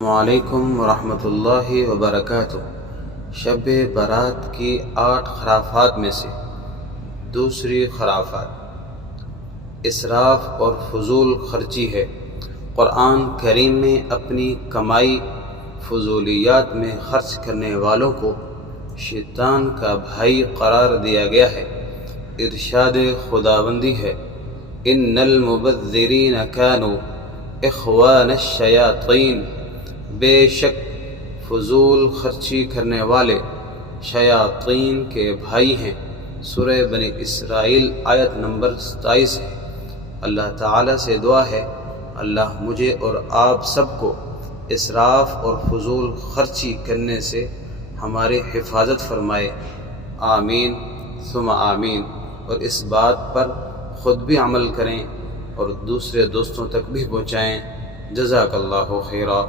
وعلیکم ورحمۃ اللہ وبرکاتہ۔ شب برات کی 8 خرافات میں سے دوسری خرافات اسراف اور فضول خرچی ہے۔ قرآن کریم میں اپنی کمائی فضولیات میں خرچ کرنے والوں کو شیطان کا بھائی قرار دیا گیا ہے۔ ارشاد خداوندی ہے، ان المبذرین کانوا اخوان الشیاطین، بے شک فضول خرچی کرنے والے شیاطین کے بھائی ہیں۔ سورہ بنی اسرائیل آیت نمبر 27 ہے۔ اللہ تعالیٰ سے دعا ہے اللہ مجھے اور آپ سب کو اسراف اور فضول خرچی کرنے سے ہماری حفاظت فرمائے، آمین ثم آمین۔ اور اس بات پر خود بھی عمل کریں اور دوسرے دوستوں تک بھی پہنچائیں۔ جزاک اللہ خیرا۔